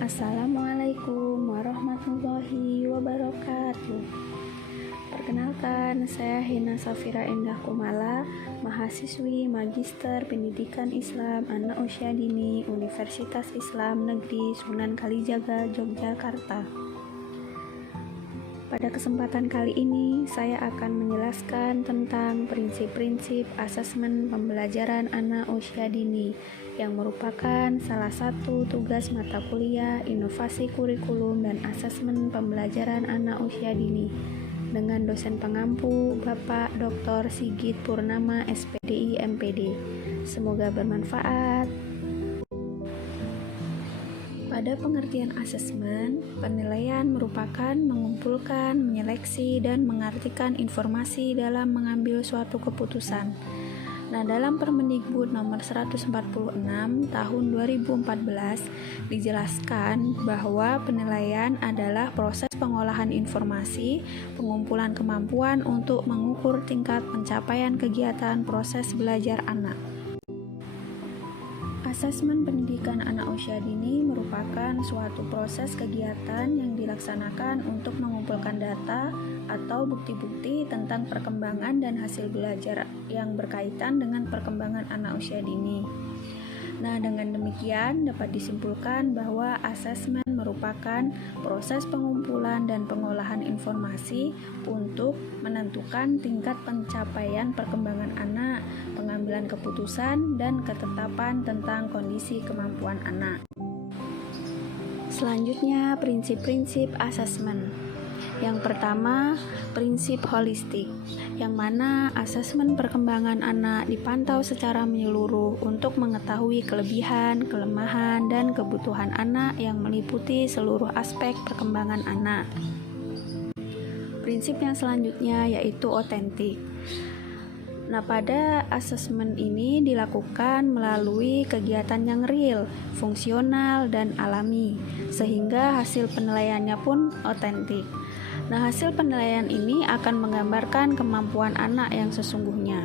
Assalamualaikum warahmatullahi wabarakatuh. Perkenalkan, saya Hina Safira Endah Kumala, mahasiswi Magister Pendidikan Islam Anak Usia Dini Universitas Islam Negeri Sunan Kalijaga, Yogyakarta. Pada kesempatan kali ini, saya akan menjelaskan tentang prinsip-prinsip asesmen pembelajaran anak usia dini yang merupakan salah satu tugas mata kuliah Inovasi Kurikulum dan Asesmen Pembelajaran Anak Usia Dini dengan dosen pengampu Bapak Dr. Sigit Purnama SPDI MPD. Semoga bermanfaat. Pada pengertian asesmen, penilaian merupakan mengumpulkan, menyeleksi, dan mengartikan informasi dalam mengambil suatu keputusan. Nah, dalam Permendikbud nomor 146 tahun 2014 dijelaskan bahwa penilaian adalah proses pengolahan informasi, pengumpulan kemampuan untuk mengukur tingkat pencapaian kegiatan proses belajar anak. Asesmen pendidikan anak usia dini merupakan suatu proses kegiatan yang dilaksanakan untuk mengumpulkan data atau bukti-bukti tentang perkembangan dan hasil belajar yang berkaitan dengan perkembangan anak usia dini. Nah, dengan demikian dapat disimpulkan bahwa asesmen merupakan proses pengumpulan dan pengolahan informasi untuk menentukan tingkat pencapaian perkembangan anak, pengambilan keputusan, dan ketetapan tentang kondisi kemampuan anak. Selanjutnya, prinsip-prinsip asesmen. Yang pertama, prinsip holistik, yang mana asesmen perkembangan anak dipantau secara menyeluruh untuk mengetahui kelebihan, kelemahan, dan kebutuhan anak yang meliputi seluruh aspek perkembangan anak. Prinsip yang selanjutnya yaitu otentik. Nah, pada asesmen ini dilakukan melalui kegiatan yang real, fungsional, dan alami, sehingga hasil penilaiannya pun otentik. Nah, hasil penilaian ini akan menggambarkan kemampuan anak yang sesungguhnya.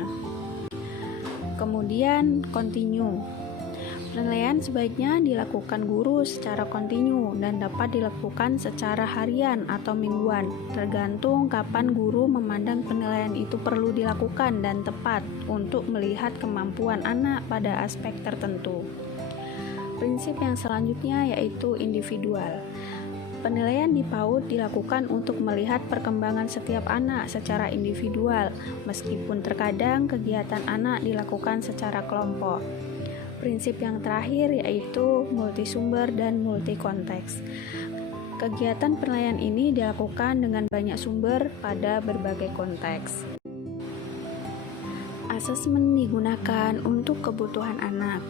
Kemudian, kontinu. Penilaian sebaiknya dilakukan guru secara kontinu dan dapat dilakukan secara harian atau mingguan, tergantung kapan guru memandang penilaian itu perlu dilakukan dan tepat untuk melihat kemampuan anak pada aspek tertentu. Prinsip yang selanjutnya yaitu individual. Penilaian di PAUD dilakukan untuk melihat perkembangan setiap anak secara individual, meskipun terkadang kegiatan anak dilakukan secara kelompok. Prinsip yang terakhir yaitu multisumber dan multikonteks. Kegiatan penilaian ini dilakukan dengan banyak sumber pada berbagai konteks. Asesmen digunakan untuk kebutuhan anak.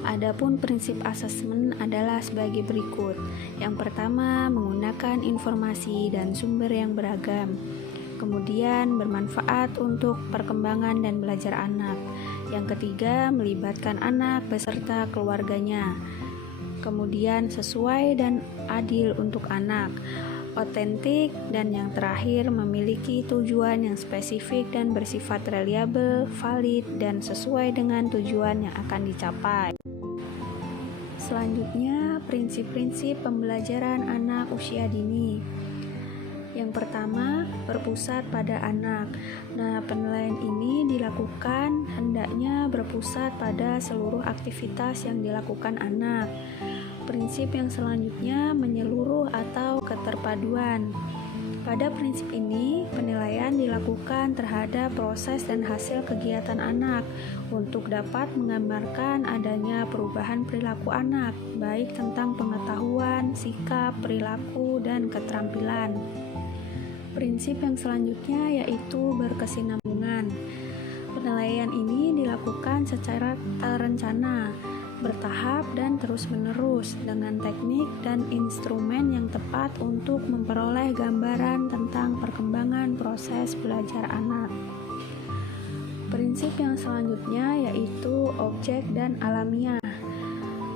Adapun prinsip asesmen adalah sebagai berikut. Yang pertama, menggunakan informasi dan sumber yang beragam. Kemudian, bermanfaat untuk perkembangan dan belajar anak. Yang ketiga, melibatkan anak beserta keluarganya. Kemudian, sesuai dan adil untuk anak. Otentik, dan yang terakhir, memiliki tujuan yang spesifik dan bersifat reliable, valid, dan sesuai dengan tujuan yang akan dicapai. Selanjutnya, prinsip-prinsip pembelajaran anak usia dini. Yang pertama, berpusat pada anak. Nah, penilaian ini dilakukan hendaknya berpusat pada seluruh aktivitas yang dilakukan anak. Prinsip yang selanjutnya menyeluruh atau keterpaduan. Pada prinsip ini, penilaian dilakukan terhadap proses dan hasil kegiatan anak untuk dapat menggambarkan adanya perubahan perilaku anak, baik tentang pengetahuan, sikap, perilaku, dan keterampilan. Prinsip yang selanjutnya yaitu berkesinambungan. Penilaian ini dilakukan secara terencana, bertahap dan terus-menerus dengan teknik dan instrumen yang tepat untuk memperoleh gambaran tentang perkembangan proses belajar anak. Prinsip yang selanjutnya yaitu objek dan alamiah.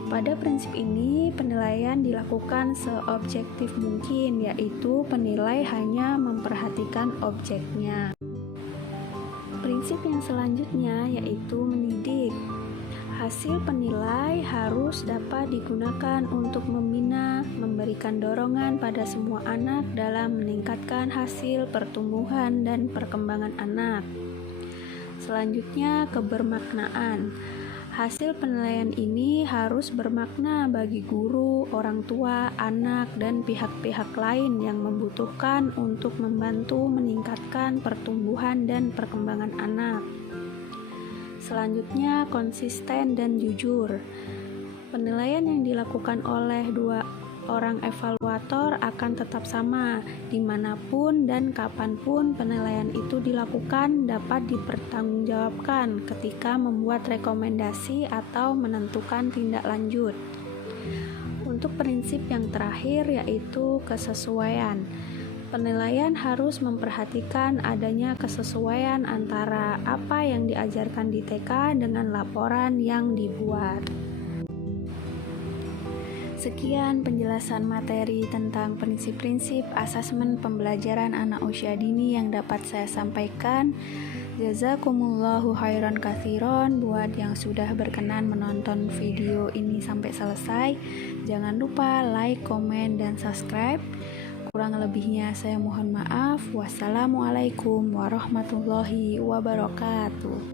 Pada prinsip ini, penilaian dilakukan seobjektif mungkin, yaitu penilai hanya memperhatikan objeknya. Prinsip yang selanjutnya yaitu mendidik. Hasil penilai harus dapat digunakan untuk membina, memberikan dorongan pada semua anak dalam meningkatkan hasil pertumbuhan dan perkembangan anak. Selanjutnya, kebermaknaan. Hasil penilaian ini harus bermakna bagi guru, orang tua, anak, dan pihak-pihak lain yang membutuhkan untuk membantu meningkatkan pertumbuhan dan perkembangan anak. Selanjutnya, konsisten dan jujur. Penilaian yang dilakukan oleh dua orang evaluator akan tetap sama dimanapun dan kapanpun penilaian itu dilakukan, dapat dipertanggungjawabkan ketika membuat rekomendasi atau menentukan tindak lanjut. Untuk prinsip yang terakhir yaitu kesesuaian. Penilaian harus memperhatikan adanya kesesuaian antara apa yang diajarkan di TK dengan laporan yang dibuat. Sekian penjelasan materi tentang prinsip-prinsip asesmen pembelajaran anak usia dini yang dapat saya sampaikan. Jazakumullahu khairan katsiron buat yang sudah berkenan menonton video ini sampai selesai. Jangan lupa like, komen, dan subscribe. Kurang lebihnya saya mohon maaf. Wassalamualaikum warahmatullahi wabarakatuh.